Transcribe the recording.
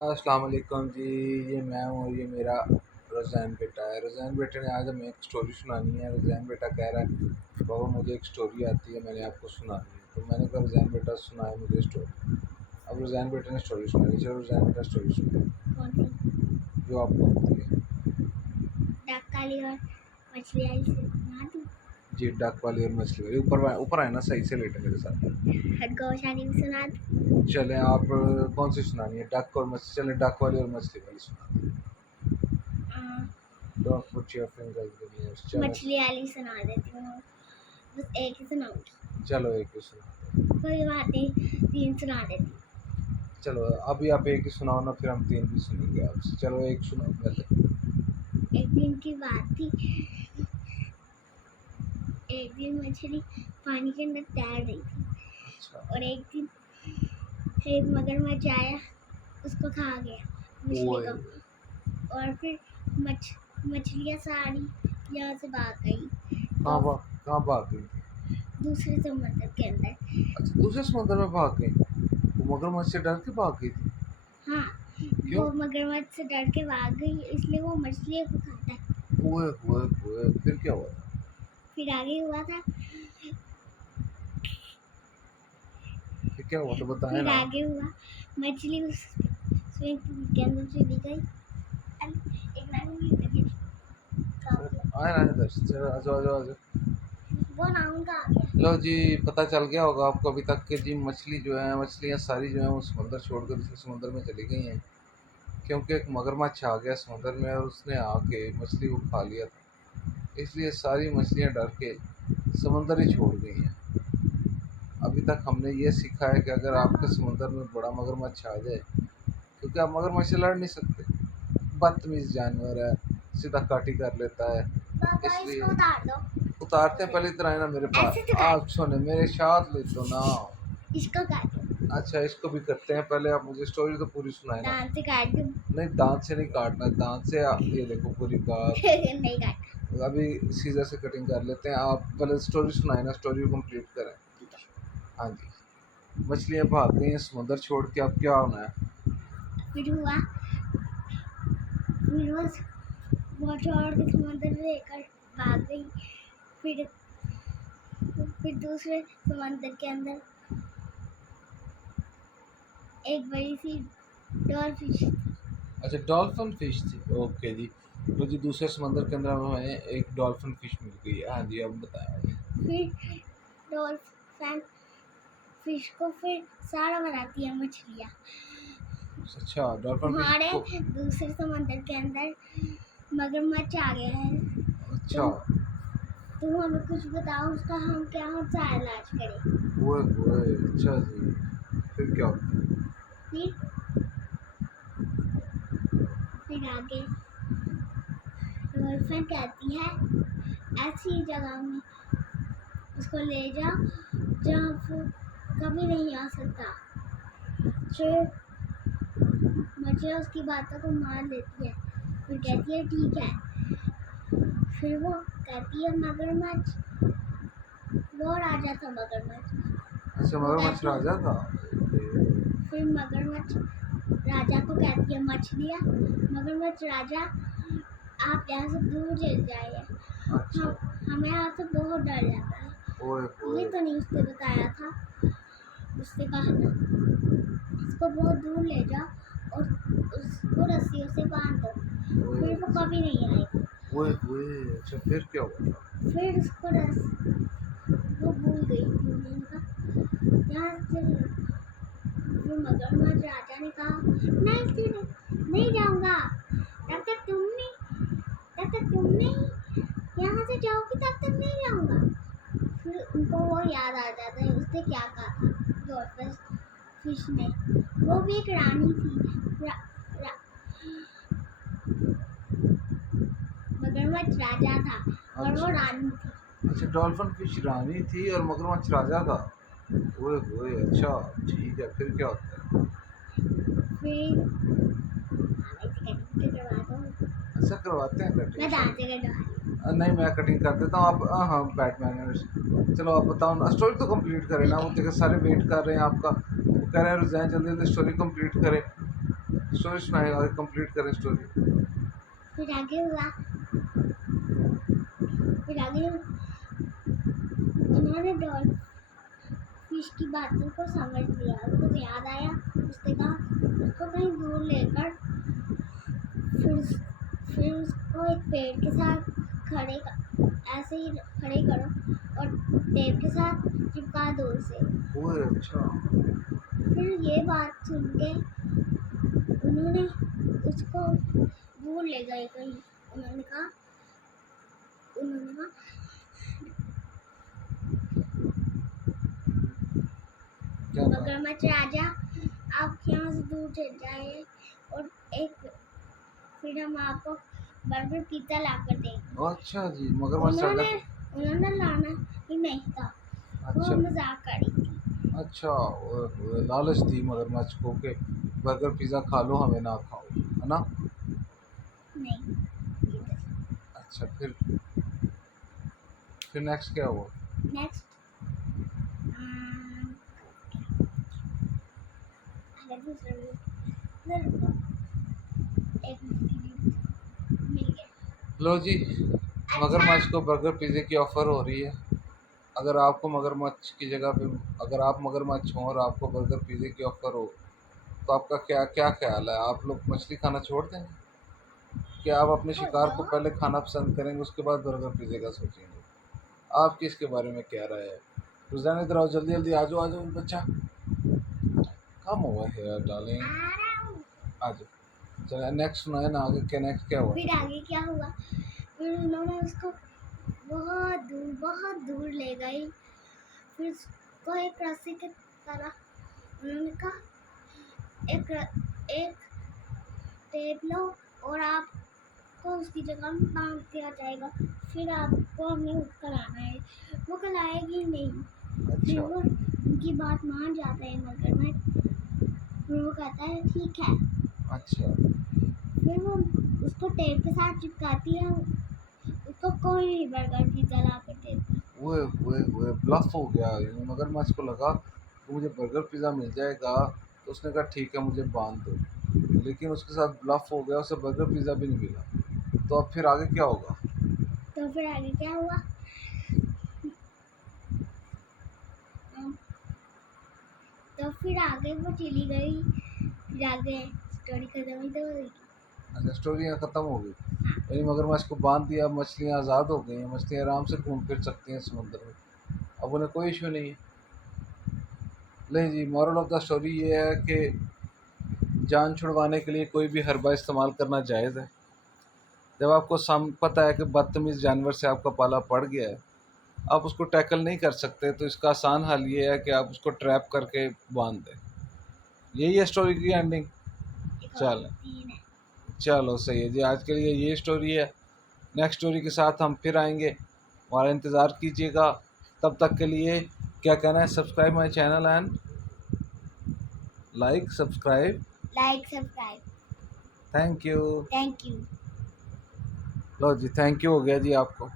अस्सलाम वालेकुम जी। ये मैं हूँ और ये मेरा रज़ैन बेटा है। रज़ैन बेटे ने आज हमें एक स्टोरी सुनानी है। रज़ैन बेटा कह रहा है बाबा मुझे एक स्टोरी आती है, मैंने आपको सुनानी है। तो मैंने कहा रज़ैन बेटा सुनाए मुझे स्टोरी। अब रज़ैन बेटे ने स्टोरी सुनानी। चलो रज़ैन बेटा स्टोरी सुनाए कौन सी? जो आपको आती है। डक काली और मछली आई से सुना दूँ? जी, डक वाली और मछली वाली। ऊपर ऊपर आए ना, सही से लेटे मेरे साथ। खरगोशानी भी सुना दूँ? चलें आप कौन सी सुनानी है? डक और मछली। चलें डक वाली और मछली वाली सुना दें। Don't put your finger in the years. चलो मछली वाली सुना देती हूँ। बस एक ही सुनाऊंगी। चलो एक ही सुना दो। कोई बात नहीं, 3 सुना देती हूँ। चलो अभी आप एक ही सुनाओ ना, फिर हम 3 भी सुनेंगे आपसे। चलो एक सुनाओ पहले। एक दिन की बात थी। एक दिन मछली पानी के अंदर तैर रही थी अच्छा। और एक दिन एक मगरमच्छ आया, उसको खा गया मछली ओए। को। और फिर मछलियाँ सारी यहाँ से भाग गई कहाँ और भाग कहाँ भाग गई थी? दूसरे समुद्र के अंदर। अच्छा, दूसरे समुद्र में भाग गई। वो मगरमच्छ से डर के भाग गई थी। हाँ, क्यों? वो मगरमच्छ से डर के भाग गई, इसलिए वो मछलियों को खाता है। ओए ओए ओए, फिर क्या हुआ था? फिर आगे हुआ था। फिर क्या हुआ था बताए फिर ना। आगे हुआ, मछली उस स्विमिंग पूल के अंदर चली गई। एक मिनट, आए ना इधर। चलो आ जाओ आ जाओ आ जाओ। वो नाउन का आ गया। लो जी, पता चल गया होगा आपको अभी तक कि जी मछली जो है, मछलियाँ सारी जो है वो समुद्र छोड़कर दूसरे समुद्र में चली गई हैं, क्योंकि एक मगरमच्छ आ गया समुद्र में और उसने आके मछली को खा लिया था। इसलिए सारी मछलियाँ डर के समुद्र ही छोड़ गई हैं। अभी तक हमने ये सीखा है कि अगर आपके समुद्र में बड़ा मगरमच्छ आ जाए, क्योंकि आप मगरमच्छ से लड़ नहीं सकते, बदतमीज जानवर है, सीधा काटी कर लेता है। पापा इसलिए इसको उतार दो। उतारते हैं। पहले इधर आए ना मेरे ऐसे पास। तो आप काट, सुने मेरे साथ ले तो ना। इसको काट दो। अच्छा, इसको भी करते हैं। पहले आप मुझे स्टोरी तो पूरी सुनाए ना। दांत से काट दो। नहीं, दांत से नहीं काटना। दांत से ये देखो पूरी बात। नहीं काट। अभी सीजर से कटिंग कर लेते हैं। आप पहले स्टोरी सुनाए ना, स्टोरी को कंप्लीट करें। हाँ जी। मछलियाँ भाग गई हैं समुद्र छोड़ के, अब क्या होना है? फिर हुआ, फिर वो छोड़ के समुद्र में लेकर भाग गई। फिर दूसरे समंदर के अंदर एक बड़ी सी डॉल्फिश थी। अच्छा, डॉल्फिन फिश थी। ओके जी। तो जी दूसरे समंदर के अंदर हमें एक डॉल्फिन फिश मिल गई है। हाँ जी, अब बताएं। फिर डॉल्फिन फिश को फिर सारा बनाती है मछलियाँ। अच्छा, डॉल्फिन फिश हमारे को। दूसरे समंदर के अंदर मगरमच्छ आ गया है। अच्छा। तुम तुम हमें कुछ बताओ, उसका हम क्या सा इलाज करें। ओए ओए, अच्छा जी। फिर क्या होता है? फिर आगे डॉल्फिन कहती है ऐसी जगह में उसको ले जाओ जहाँ वो कभी नहीं आ सकता। फिर मछलियाँ उसकी बातों को मान लेती है। फिर कहती है ठीक है। फिर वो कहती है मगरमच्छ, वो राजा था मगरमच्छ। अच्छा, वो मगरमच्छ कहती, राजा था। फिर मगरमच्छ राजा को कहती है मछलियाँ, मगरमच्छ राजा आप यहाँ से दूर चले जाइए, अच्छा। हमें यहाँ से बहुत डर लग रहा है। ओए ये ओए तो नहीं उसने बताया था। उसने कहा था इसको बहुत दूर ले जाओ और उसको रस्सियों से बांध दो, ओए। फिर वो कभी नहीं आएगा। ओए ओए, अच्छा फिर क्या हुआ था? फिर उसको वो भूल गई थी उनका यहाँ से। फिर मगरमच्छ राजा ने कहा मैं इससे नहीं जाऊंगा, तब तक तुम नहीं यहाँ से जाओगी तब तक नहीं जाऊंगा। फिर उनको वो याद आ जाता है उसने क्या कहा था डॉल्फिन फिश ने। वो भी एक रानी थी। मगरमच्छ राजा था और वो अच्छा। रानी थी। अच्छा, डॉल्फिन फिश रानी थी और मगरमच्छ राजा था। ओए ओए, अच्छा ठीक है। फिर क्या होता है? फिर करवा दो। ऐसा करवाते हैं मैं कटिंग दांत चलो। से कटवा। नहीं, मैं कटिंग कर देता हूँ। आप हाँ बैटमैन है। चलो आप बताओ ना, स्टोरी तो कंप्लीट करें ना। ठीक वो है। देखो सारे वेट कर रहे हैं आपका। वो कह रहे हैं रुझान जल्दी जल्दी स्टोरी कंप्लीट करें। स्टोरी सुनाए, आगे कंप्लीट करें स्टोरी। फिर आगे हुआ, फिर आगे उन्होंने डॉल फिश की बातों को समझ लिया। उसको याद आया, उसने कहा उसको कहीं दूर लेकर फिर फिर उसको एक पेड़ के साथ ऐसे ही खड़े करो और टेप के साथ चिपका दो उसे। ओए अच्छा। फिर ये बात सुन के उन्होंने उसको दूर ले गए कहीं। उन्होंने कहा क्या कहा? मगरमच्छ राजा, आप यहाँ से दूर चले जाइए और फिर हम आपको बर्गर पिज्जा ला कर देंगे। अच्छा जी, मगरमच्छ राजा। उन्होंने लाना ही नहीं था, वो अच्छा मजाक करी थी। अच्छा, वो लालच दी मगरमच्छ को कि बर्गर पिज़्ज़ा खा लो, हमें ना खाओ, है ना? नहीं, अच्छा, फिर नेक्स्ट क्या हुआ? नेक्स्ट एक मिल गया। लो जी, अच्छा, मगरमच्छ को बर्गर पिज़्ज़े की ऑफ़र हो रही है। अगर आपको मगरमच्छ की जगह पे, अगर आप मगरमच्छ हों और आपको बर्गर पिज़्ज़े की ऑफ़र हो, तो आपका क्या क्या ख्याल है? आप लोग मछली खाना छोड़ देंगे? क्या आप अपने शिकार को पहले खाना पसंद करेंगे, उसके बाद बर्गर पिज़्ज़े का सोचेंगे? आपकी इसके बारे में क्या राय है? रुझान इधर आओ, जल्दी जल्दी आ जाओ, आ जाओ बच्चा। कम हुआ है यार डार्लिंग, आ रहा हूँ। आ जाओ। चलो नेक्स्ट सुनाए ना, आगे क्या, नेक्स्ट क्या हुआ? फिर आगे क्या हुआ? फिर उन्होंने उसको बहुत दूर ले गई। फिर उसको एक रस्सी की तरह उन्होंने कहा एक टेप लो और आपको उसकी जगह में बांध दिया जाएगा। फिर आपको हमें उठकर आना है। वो कल आएगी नहीं। फिर अच्छा वो उनकी बात मान जाता है मगरमच्छ। फिर वो कहता है ठीक है। अच्छा। फिर वो उसको टेप के साथ चिपकाती है। उसको कोई भी बर्गर पिज्जा ला कर देती। वो ब्लफ हो गया। मगरमच्छ को लगा कि मुझे बर्गर पिज़्ज़ा मिल जाएगा, तो उसने कहा ठीक है मुझे बांध दो, लेकिन उसके साथ ब्लफ हो गया, उसे बर्गर पिज़्ज़ा भी नहीं मिला। तो अब फिर आगे क्या होगा? तो फिर आगे क्या हुआ? तो फिर आगे वो चली गई। फिर आगे स्टोरी खत्म ही तो होगी। अच्छा, स्टोरी यहाँ ख़त्म हो गई। हाँ, यानी मगरमच्छ को बांध दिया, अब मछलियाँ आज़ाद हो गई हैं, मछलियाँ आराम से घूम फिर सकती हैं समुद्र में, अब उन्हें कोई इशू नहीं है। नहीं जी, मॉरल ऑफ द स्टोरी ये है कि जान छुड़वाने के लिए कोई भी हरबा इस्तेमाल करना जायज़ है। जब आपको पता है कि बदतमीज़ जानवर से आपका पाला पड़ गया है, आप उसको टैकल नहीं कर सकते, तो इसका आसान हल ये है कि आप उसको ट्रैप करके बांध दें। यही है स्टोरी की एंडिंग। एक और चलो, तीन है। चलो सही है जी, आज के लिए ये स्टोरी है। नेक्स्ट स्टोरी के साथ हम फिर आएंगे, हमारा इंतज़ार कीजिएगा। तब तक के लिए क्या कहना है? Subscribe my channel and like subscribe. Like subscribe. Thank you. Thank you. लो जी, थैंक यू हो गया जी आपको।